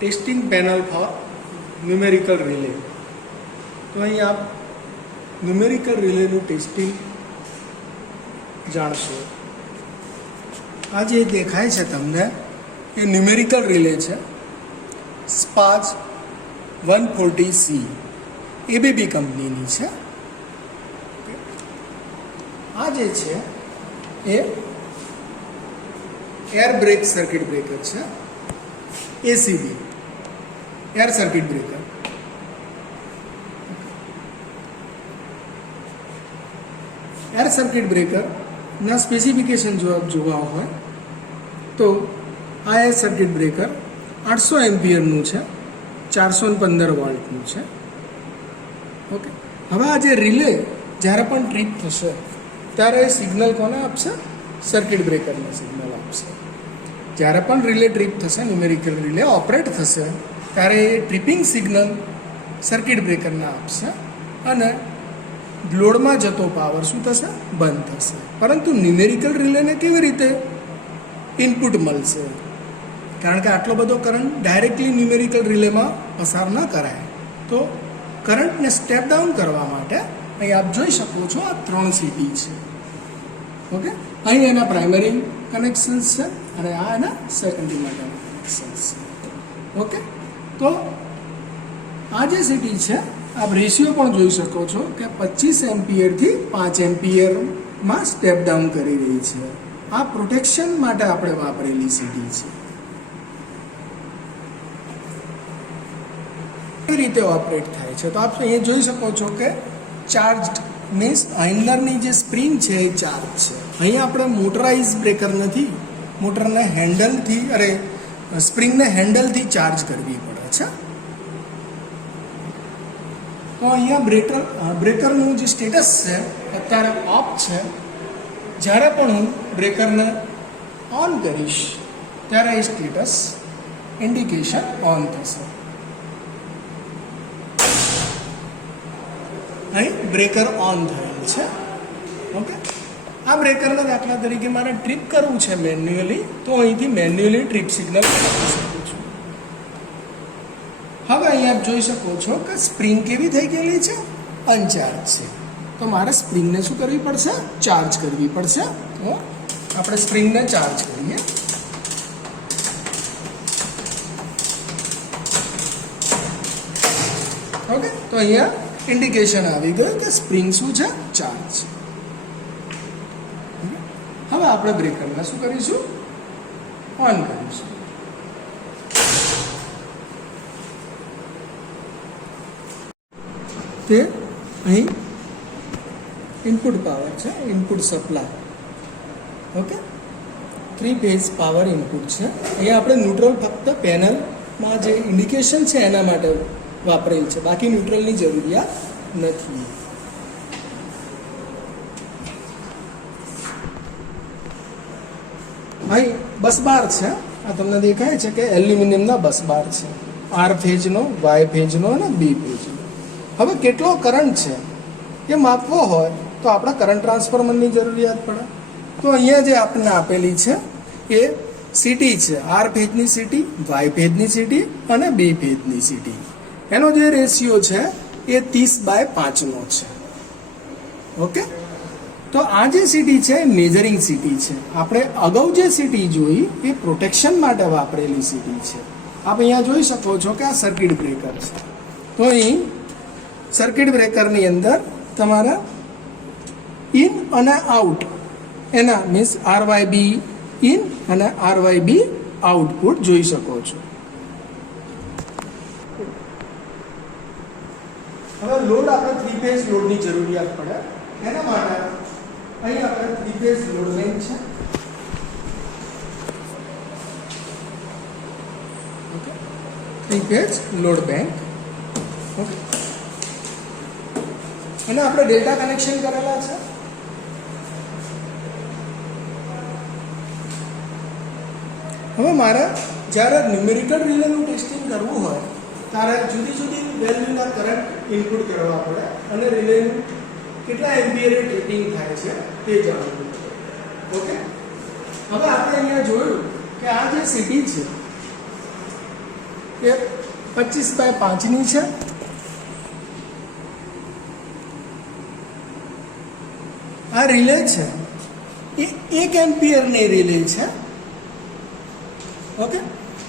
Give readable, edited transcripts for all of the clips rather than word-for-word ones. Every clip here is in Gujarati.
Testing panel for numerical relay. તો અહીં આપ ન્યુમેરિકલ રિલેનું ટેસ્ટિંગ જાણશો. આ જે દેખાય છે તમને એ ન્યુમેરિકલ રિલે છે, સ્પાચ 140C ABB કંપનીની છે. આ જે છે એ એર બ્રેક સર્કિટ બ્રેકર છે, ACB air circuit breaker. Air circuit બ્રેકરના સ્પેસિફિકેશન જો આપ જોવા હોય તો આ એર સર્કિટ બ્રેકર 800 એમ્પિયરનું છે, 415 વોલ્ટનું છે. ઓકે, હવે આ જે રિલે જ્યારે પણ ટ્રીપ થશે ત્યારે સિગ્નલ કોને આપશે? સર્કિટ બ્રેકરને સિગ્નલ આપશે. જ્યારે પણ રિલે ટ્રીપ થશે, ન્યુમેરિકલ રિલે ઓપરેટ થશે ત્યારે એ ટ્રીપિંગ સિગ્નલ સર્કિટ બ્રેકરને આપશે અને લોડમાં જતો પાવર શું થશે? બંધ થશે. પરંતુ ન્યુમેરિકલ રિલેને કેવી રીતે ઇનપુટ મળશે? કારણ કે આટલો બધો કરંટ ડાયરેક્ટલી ન્યુમેરિકલ રિલેમાં પસાર ન કરાય. તો કરંટને સ્ટેપ ડાઉન કરવા માટે અહીં આપ જોઈ શકો છો આ 3 CT છે. ઓકે, અહીં એના પ્રાઇમરી કનેક્શન્સ છે અને આ એના સેકન્ડરી માટેના કનેક્શન્સ છે. ઓકે, તો આ જે CT છે આપ રેશિયો પણ જોઈ શકો છો કે 25 એમ્પિયરથી 5 એમ્પિયરમાં સ્ટેપ ડાઉન કરી રહી છે. આ પ્રોટેક્શન માટે આપણે વાપરેલી CT છે. કેવી રીતે ઓપરેટ થાય છે? તો આપ અહીંયા જોઈ શકો છો કે ચાર્જડ મીન્સ અંદરની જે સ્પ્રિંગ છે એ ચાર્જ છે. અહીંયા આપણે મોટરાઇઝ બ્રેકર નથી, મોટરને હેન્ડલથી સ્પ્રિંગને હેન્ડલથી ચાર્જ કરવી પડે છે. તો અહીંયા બ્રેકરનું જે સ્ટેટસ છે અત્યારે ઓફ છે. જ્યારે પણ હું બ્રેકરને ઓન કરીશ ત્યારે એ સ્ટેટસ ઇન્ડિકેશન ઓન થશે. અહીં બ્રેકર ઓન થયેલ છે. ઓકે, આ બ્રેકરને દાખલા તરીકે મારે ટ્રીપ કરવું છે મેન્યુઅલી, તો અહીંથી મેન્યુઅલી ટ્રીપ સિગ્નલ આપી શકું છું. હવે અહીં આપ જોઈ શકો છો કે સ્પ્રિંગ કેવી થઈ ગયેલી છે? અનચાર્જ છે. તો મારે સ્પ્રિંગને શું કરવી પડશે? ચાર્જ કરવી પડશે. તો આપણે સ્પ્રિંગને ચાર્જ કરીએ. ઓકે, તો અહીંયા ઇન્ડિકેશન આવી ગયું કે સ્પ્રિંગ શું છે? ચાર્જ. હવે આપણે બ્રેકરને શું કરીશું? ઓન કરીશું. તે અહીં ઇનપુટ પાવર છે, input supply. Okay, 3 phase power input છે. અહીંયા આપણે ન્યુટ્રલ ફક્ત પેનલમાં જે ઇન્ડિકેશન છે એના માટે વાપરેલ છે, બાકી ન્યુટ્રલની જરૂરિયાત નથી. અહીં બસ બાર છે, આ તમને દેખાય છે કે એલ્યુમિનિયમના બસ બાર છે, R ફેઝનો, Y ફેઝનો અને B ફેઝનો. હવે કેટલો કરંટ છે એ માપવો હોય તો આપણે કરંટ ટ્રાન્સફોર્મરની જરૂરિયાત પડે. તો અહીંયા જે આપણને આપેલી છે એ CT છે, R ફેઝની CT, Y ફેઝની CT અને B ફેઝની CT. એનો જે રેશિયો છે એ 30/5નો છે. ઓકે, તો આ જે CT છે એ મેજરિંગ CT છે. આપણે અગાઉ જે CT જોઈ એ પ્રોટેક્શન માટે વાપરેલી CT છે. આપ અહીંયા જોઈ શકો છો કે આ સર્કિટ બ્રેકર છે. તો અહીં સર્કિટ બ્રેકરની અંદર તમારા ઇન અને આઉટ એના મીન્સ RYB ઇન અને RYB આઉટપુટ જોઈ શકો છો. હવે લોડ આપણે 3 ફેઝ લોડની જરૂરિયાત પડે. એના માટે અહીં આપણે 3 ફેઝ લોડ બેંક છે. Okay, 3 phase load bank. Okay, અને આપણે ડેલ્ટા કનેક્શન કરેલા છે. હવે મારે જ્યારે ન્યુમેરિકલ રિલેનું ટેસ્ટિંગ કરવું હોય ત્યારે જુદી જુદી વેલ્યુના કરંટ ઇનપુટ કરવા પડે અને રિલેનું કેટલા એમ્પિયરે ટ્રિપિંગ થાય છે તે જાણવું પડે. ઓકે, હવે આપણે અહીંયા જોયું કે આ જે CT છે એ 25/5ની છે. આ રિલે છે એ 1 એમ્પિયરની રિલે છે. ઓકે,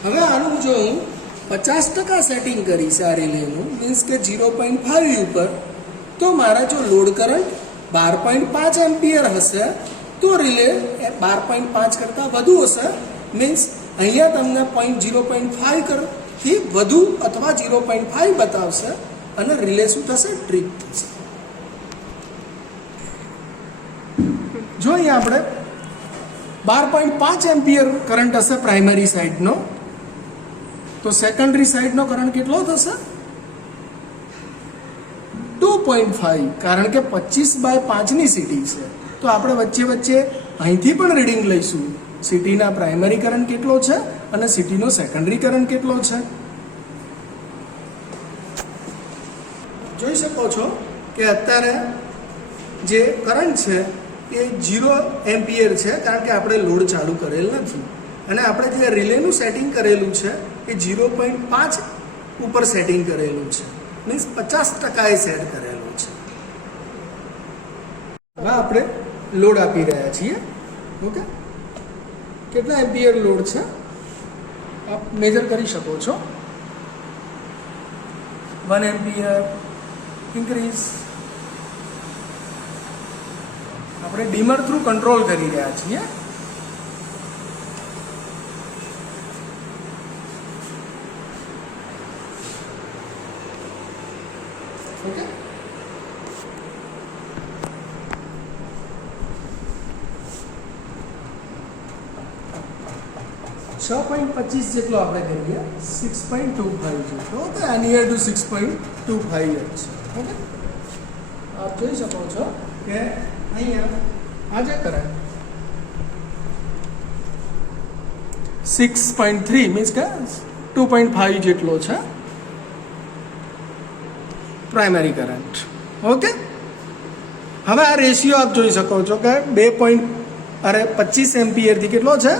હવે આનું જો હું 50% સેટિંગ કરીશ આ રિલેનું, મીન્સ કે 0.5 ઉપર, તો મારા જો લોડ કરંટ 12.5 એમ્પિયર હશે તો રિલે 12.5 કરતાં વધુ હશે, મીન્સ અહીંયા તમને 0.5 થી વધુ અથવા 0.5 બતાવશે અને રિલે શું થશે? ટ્રિપ થશે. જો અહીંયા આપણે 12.5 એમ્પિયર કરંટ હશે પ્રાઇમરી સાઈડનો, તો સેકન્ડરી સાઈડનો કરંટ કેટલો થશે? 2.5, કારણ કે 25/5ની સીટી છે. તો આપણે વચ્ચે વચ્ચે અહીંથી પણ રીડિંગ લઈશું. સિટીના પ્રાઇમરી કરંટ કેટલો છે અને સિટીનો સેકન્ડરી કરંટ કેટલો છે. જોઈ શકો છો કે અત્યારે જે કરંટ છે એ 0 એમ્પિયર છે, કારણ કે આપણે લોડ ચાલુ કરેલ નથી અને આપણે જે રિલેનું સેટિંગ કરેલું છે એ 0.5 ઉપર સેટિંગ કરેલું છે, મીન્સ 50% સેટ કરેલું છે. હવે આપણે લોડ આપી રહ્યા છીએ. ઓકે, કેટલા એમ્પિયર લોડ છે આપ મેજર કરી શકો છો. 1 એમ્પિયર ઇન્ક્રીઝ. આપણે ડીમર થ્રુ કંટ્રોલ કરી રહ્યા છીએ. ઓકે, .25 જેટલો આપણે કરીએ, 6.25 જેટલો. ઓકે, આ નિયર ટુ 6.25 જ છે. ઓકે, આપ જોઈ શકો છો કે અહીંયા આ જે કરંટ 6.3 મીન્સ કે 2.5 જેટલો છે પ્રાઇમરી કરંટ. ઓકે, હવે આ રેશિયો આપ જોઈ શકો છો કે 25 એમ્પિયરથી કેટલો છે?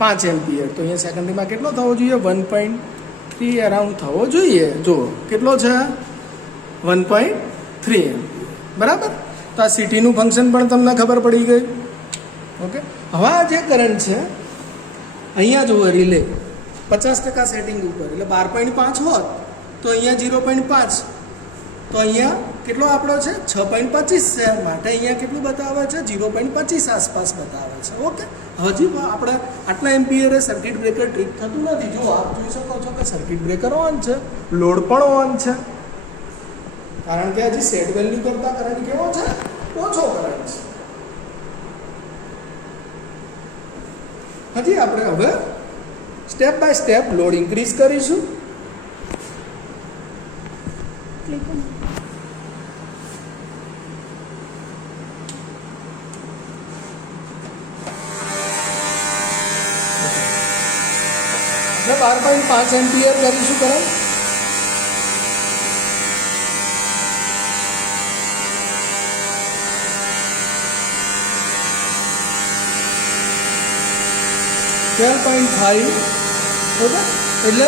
5 એમ્પિયર. તો અહીંયા સેકન્ડરીમાં કેટલો થવો જોઈએ? 1.3 અરાઉન્ડ થવો જોઈએ. જો કેટલો છે? 1.3 એમ્પિયર. બરાબર. તો આ સિટીનું ફંક્શન પણ તમને ખબર પડી ગઈ. ઓકે, હવે આ જે કરંટ છે અહીંયા જુઓ, રિલે 50% સેટિંગ ઉપર, એટલે 12.5 હોત તો અહીંયા 0.5, તો અહીંયા કેટલો આપણો છે? 6.25 છે. માટે અહીંયા કેટલું બતાવે છે? 0.25 આસપાસ બતાવે છે. ઓકે, હજી આપણે આટલા એમ્પિયરે સર્કિટ બ્રેકર ટ્રીપ થતું નથી. જો આપ જોઈ શકો છો કે સર્કિટ બ્રેકર ઓન છે, લોડ પણ ઓન છે, કારણ કે હજી સેટ વેલ્યુ કરતા કરંટ કેવો છે? ઓછો કરંટ છે. હજી આપણે હવે step by step load increase કરીશું. આપણે 12.5 એમ્પિયર કરીશું કરંટ. .5. ઓકે, એટલે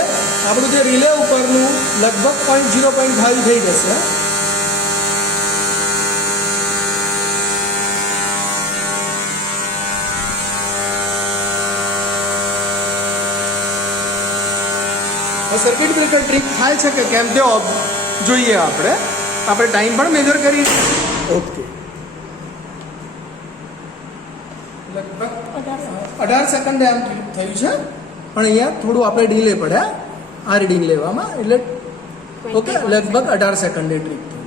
આપણું જે રિલે ઉપરનું લગભગ 0.5 થઈ જશે. સર્કિટ બ્રેકર ટ્રીપ થાય છે કે કેમ તે જોઈએ. આપણે ટાઈમ પણ મેજર કરી. ઓકે, લગભગ 18 સેકન્ડ આમ થયું છે, પણ અહીંયા થોડું આપણે ડીલે પડ્યા આ રીડિંગ લેવામાં. એટલે ઓકે, લગભગ 18 સેકન્ડે ટ્રીપ થઈ.